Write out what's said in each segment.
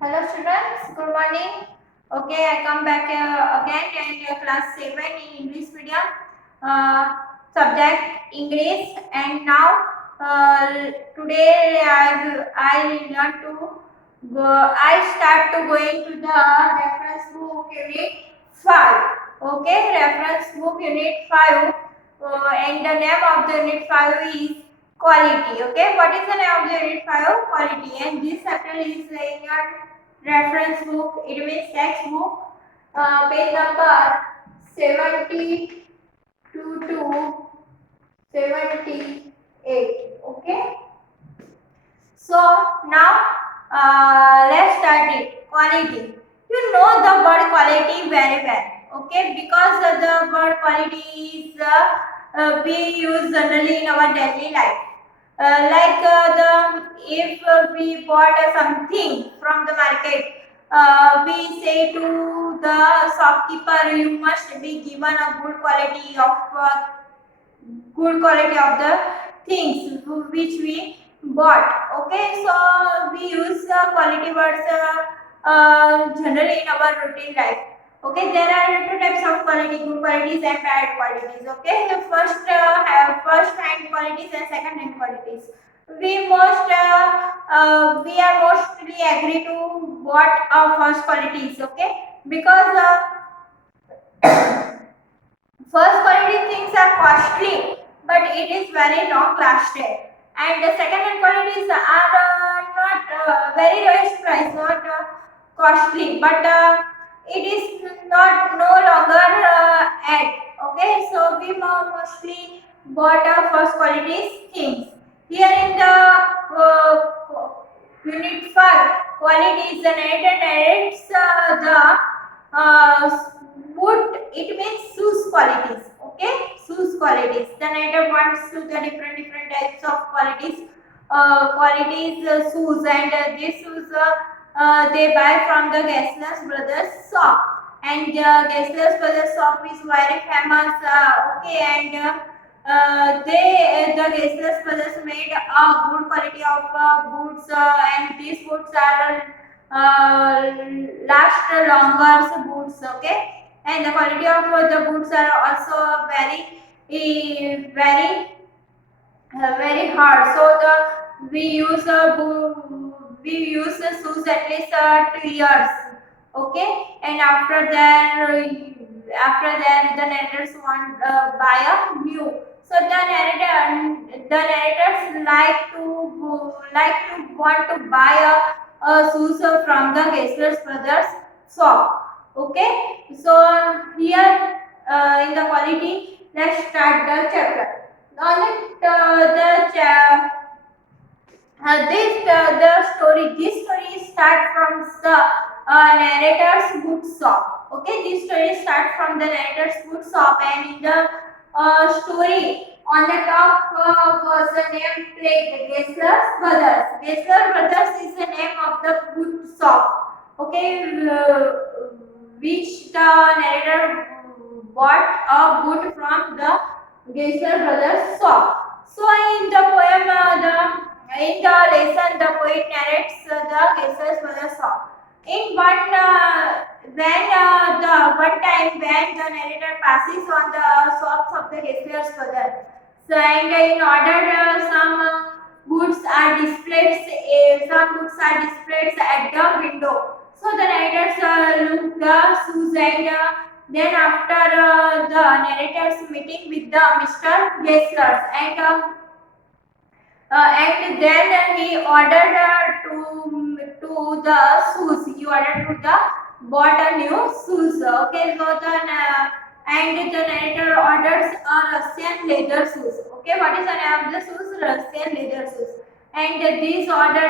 Hello students, good morning. Okay, I come back again in class 7 in English medium, subject English, and now today I learn to go, I start to going to the reference book unit 5. Okay, reference book unit 5, and the name of the unit 5 is quality. Okay, what is the name of the unit 5? Quality, and this chapter is in your reference book, it means textbook, page number 72 to 78. Okay, so now let's start it. Quality, you know the word quality very well. Okay, because the word quality is we use generally in our daily life. Like the if we bought something from the market, we say to the shopkeeper, you must be given a good quality of the things which we bought. Okay, so we use quality words generally in our routine life. Okay, there are two types of quality: good qualities and bad qualities. Okay, the first have first hand qualities and second hand qualities. We are mostly agree to what our first qualities. Okay, because first quality things are costly, but it is very long lasting. And the second hand qualities are not very lowest price, not costly, but it is not no longer at. Okay, so we mostly bought first qualities things. Here in the unit 5, quality is the narrates the wood, it means shoes qualities. Okay, shoes qualities, the narrator wants to the different types of shoes, and these shoes they buy from the Gessler's brothers shop, and Gessler's brothers shop is very famous. Okay, and the Gessler's brothers made a good quality of boots, and these boots are last longer boots. Okay, and the quality of the boots are also very hard. So the we use the shoes at least 2 years. Okay, and after that the narrators want buy a new. So the narrators want to buy a shoes from the Gessler's brothers shop. Okay, so here in the quality, let's start the chapter. Now this story start from the narrator's boot shop. Okay, this story start from the narrator's boot shop, and in the story on the top was the name plate Gessler's Brothers. Gessler Brothers is the name of the boot shop. Okay, which the narrator bought a boot from the Gessler Brothers shop. So in the poem, in the lesson, the poet narrates the Gessler's Brothers shop. In one time when the narrator passes on the shops of the Gessler's brothers, so and in order some goods are displayed at the window. So the narrators look the shoes, and then after the narrators meeting with the Mr. Gessler's, and then he ordered to the shoes. He ordered to the bought a new shoes. Okay, so and the narrator orders a Russian leather shoes. Okay, what is the name of the shoes? Russian leather shoes. And this order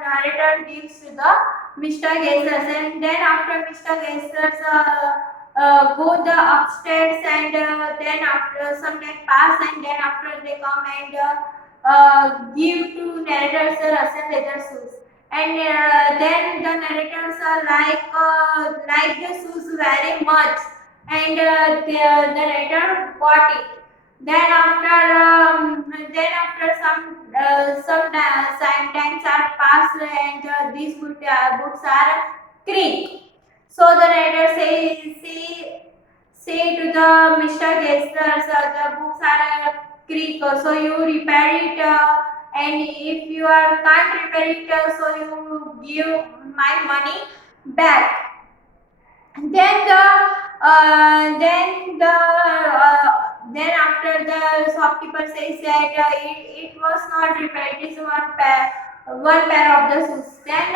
narrator gives to the Mr. Gessler's, and then after Mr. Gessler's go the upstairs, and then after some time pass, and then after they come and give to narrators the Russian leather shoes, and then the narrators like the shoes very much, and the narrator bought it. Then after some times are pass and these boots are creak. So the narrator say to the Mr. Gessler, the books are creak, so you repair it, and if you can't repair it, so you give my money back. Then then after the shopkeeper says that it was not repaired, it is one pair of the shoes. Then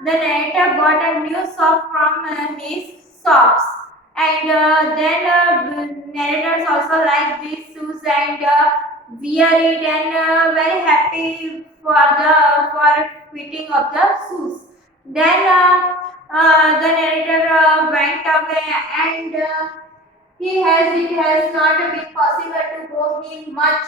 the narrator got a new sock from his shops, and then narrators also like these shoes and wear it and very happy for fitting of the shoes. Then the narrator went away, and it has not been possible to go him much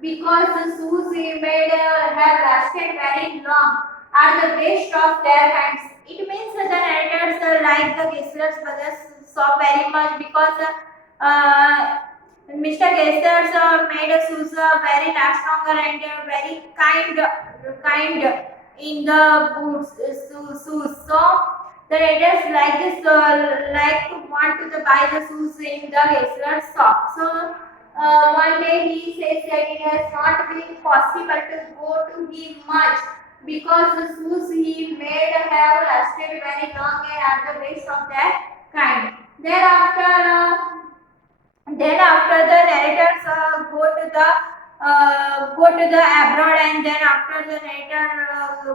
because the shoes he made have lasted very long, are the best of their kinds. It means the narrators like the Gessler's brothers shop very much because Mr. Gessler's made shoes very last longer and very kind in the boots shoes. So the raiders like this like to want to buy the shoes in the Gessler shop. So one day he says that it has not been possible to go to him much because the shoes he made have lasted very long and are the best of that kind. Then after the narrators go to the abroad, and then after the narrator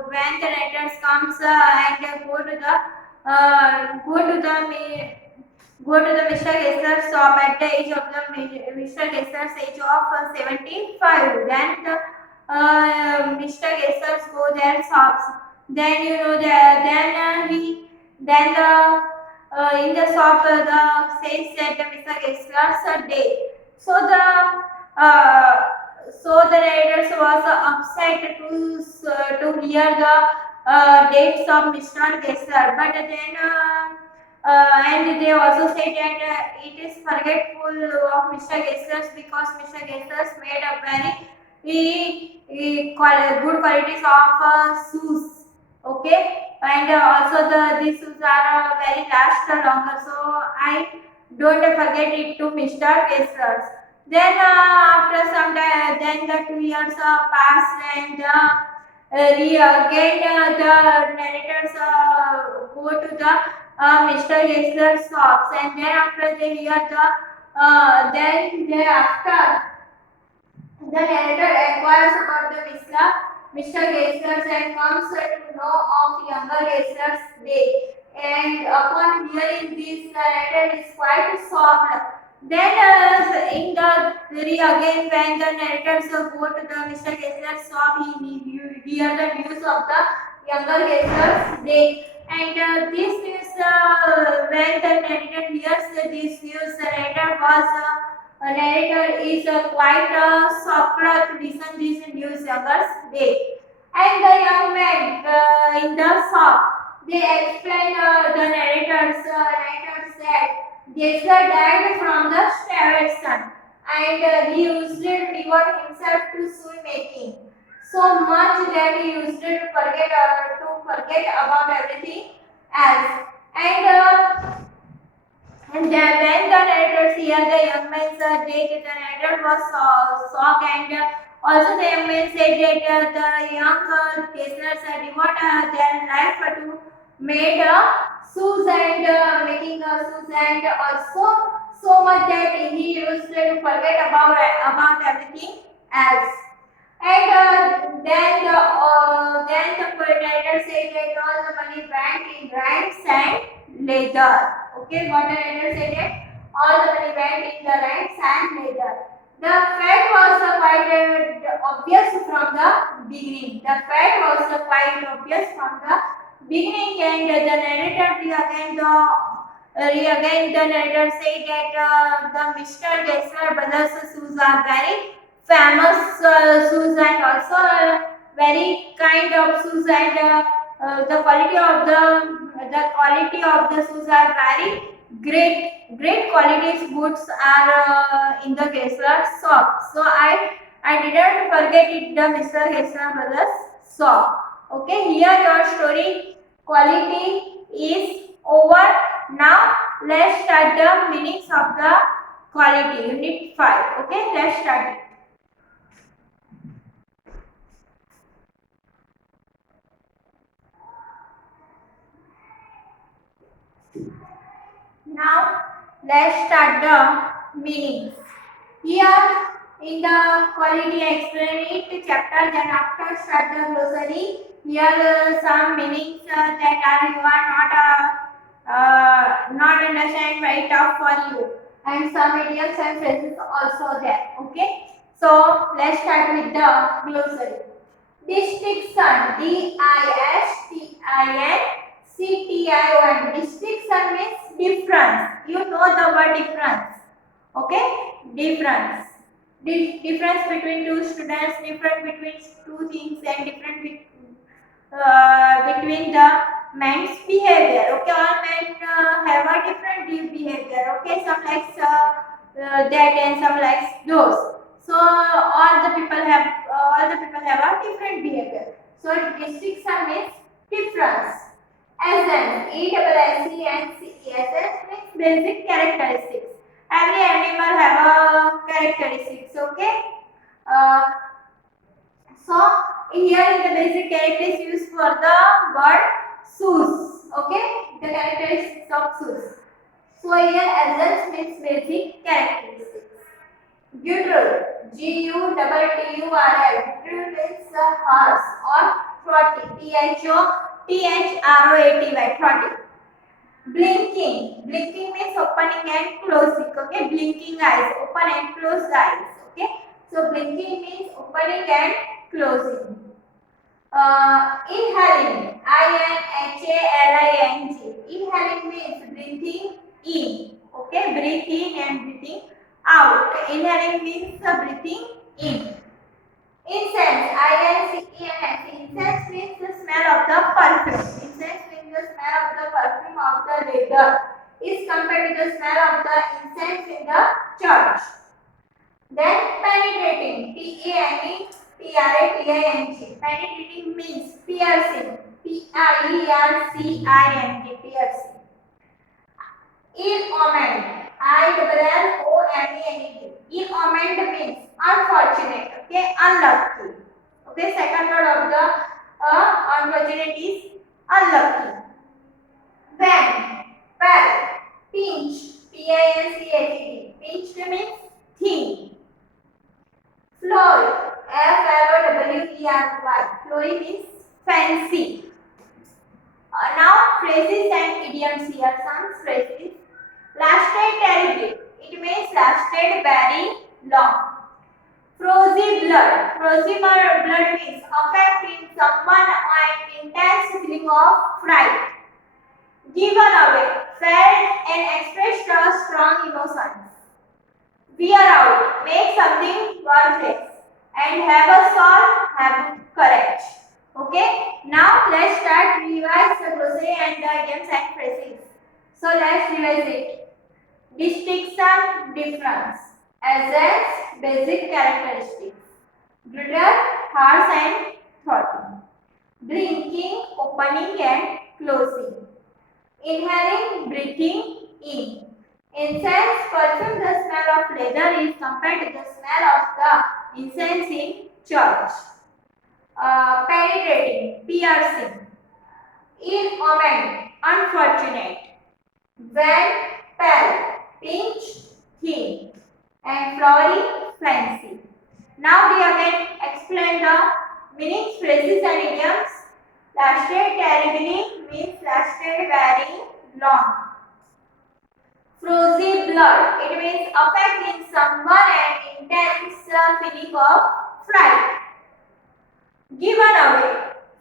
when the narrators comes and go to the Mr. Gessler's shop at the age of the Mr. Gessler's age of 75. Then the Mr. Gessler's go their shops. Then you know that then the in the shop the says that the Mr. Gessler's day. So uh, the narrators was upset to hear the dates of Mr. Gessler, but then and they also said that it is forgetful of Mr. Gessler's because Mr. Gessler's made a very good qualities of shoes. Okay, and also these shoes are very last longer, so I don't forget it to Mr. Gessler's. Then after some time, then the 2 years pass, and again the narrators go to the Mr. Gessler's shops, and then after they hear then thereafter the narrator inquires about the Mr. Gessler's and comes to know of younger Gessler's day. And upon hearing this, the narrator is quite shocked. Then in the again when the narrators go to the Mr. Gessler's shop, he hear the news of the younger Gessler's day. And this news, when the narrator hears this news, the narrator is quite shocked to listen this news younger day. And the young man in the shop, they explain the narrator said Gessler died from the starvation, and he used to devote himself to swimming so much that he used to forget about everything else. And then when the narrators hear the young man's death, the narrator was shocked, and also the young man said that the young Gesslers devote their life to made shoes and making shoes, and also so much that he used to forget about everything else. And then the narrator said that all the money went in rents and leather. Okay, what the narrator said that all the money went in the rents and leather. The fact was quite obvious from the beginning. The fact was quite obvious from the beginning, and the narrator again the narrator said that the Mr. Gessler brothers shoes are very famous shoes, and also very kind of shoes, and the quality of the shoes are very great quality boots are in the Gessler shop. So I didn't forget it, the Mr. Gessler brothers shop. Okay, here your story quality is over. Now let's start the meanings of the quality. Unit 5. Okay, let's start it. Now let's start the meanings. Here in the quality explain it chapter, then after start the glossary. Here some meanings that are you are not understand very tough for you, and some idioms and phrases also there. Okay, so let's start with the glossary. Distinction, D-I-S-T-I-N-C-T-I-O-N. Distinction means difference. You know the word difference. Okay, difference. Difference between two students, different between two things, and different between the men's behavior. Okay, all men have a different behavior. Okay, some likes that and some likes those. So all the people have a different behavior. So distinction means difference. Essence, E-S-S-E-N-C-E. Essence means basic characteristics. Every animal have a characteristics. Okay. Uh, so here in the basic characteristics used for the word shoes. Okay, the characteristics of shoes. So here essence means basic characteristics. Guttural, G-U-T-T-U-R-L. Guttural means horse or trotty. T-H-R-O-A-T-Y. Trotty. Blinking. Blinking means opening and closing. Okay, blinking eyes. Open and close eyes. Okay, so blinking means opening and closing. Inhaling. I-N-H-A-L-I-N-G. Inhaling means breathing in. Okay, breathe in and breathing out. Inhaling means breathing in. Incense. I-N-C-E-N-S. Incense means the smell of the perfume. Incense means the smell of the perfume of the leather. Is compared to the smell of the incense in the church. Then penetrating. P-E-N-E-T-R-A-T-I-N-G. Penetrating means piercing. P-I-E-R-C-I-N-G. Piercing. Ill-omened. I-L-L-O-M-E-N-E-D. Ill-omened means unfortunate. Okay, unlucky. Okay, second word of the unfortunate is unlucky. Bend, pal, pinch. P-I-N-C-H-E-D. Pinched means thin. Flory, F-L-O-W-E-R-Y. Flory means fancy. Now phrases and idioms here. Some phrases. Lasted terribly. It means lasted very long. Frozy blood. Frozy blood means affecting someone and intense feeling of fright. Given away. Felt and expressed a strong emotions. Wear out. Make something worthless. And have a soul. Have courage. Okay. Now let's start revise the glossary and the idioms and phrases. So let's revise it. Distinction, difference. Essence, basic characteristics. Glitter, harsh and throaty. Blinking, opening and closing. Inhaling, breathing in. Incense, perfume, the smell of leather is compared to the smell of the incense in church. Penetrating, piercing. Ill-omened, unfortunate. When, pale, pinch, thin, and flowery, fancy. Now we again explain the meanings, phrases and idioms. Lasted terribly means lasted very long. Frozy blood, it means affecting someone and intense feeling of fright. Given away,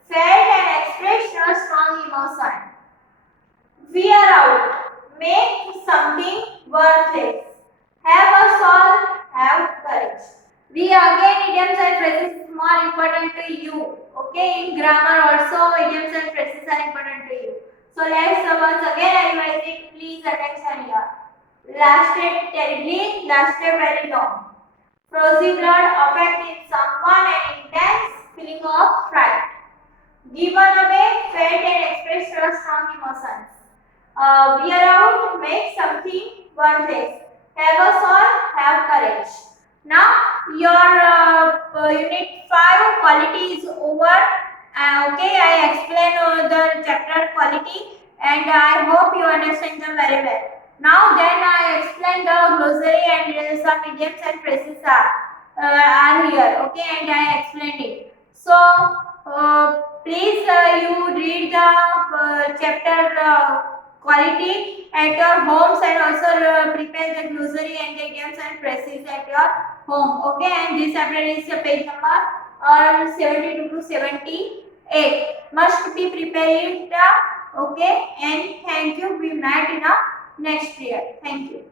felt and expressed a strong emotion. Wear out, make something worthless. Have a soul, have courage. The again idioms and phrases is more important to you. Okay, in grammar also idioms and phrases are important to you. So let's once again revise it. Please attention here. Lasted terribly, lasted very long. Frozy blood affecting someone and intense feeling of fright. Given away, felt and expressed your strong emotions. Wear out, make something worthless. Have a soul, have courage. Now your unit 5 quality is over. Okay, I explain the chapter quality and I hope you understand them very well. Now then I explain the glossary and some idioms and phrases are here. Okay, and I explained it. So please you read the chapter quality at your homes and also prepare the glossary and the idioms and phrases at your home. Okay, and this chapter is page number 72 to 78. Must be prepared. Okay, and thank you. We met in a next year. Thank you.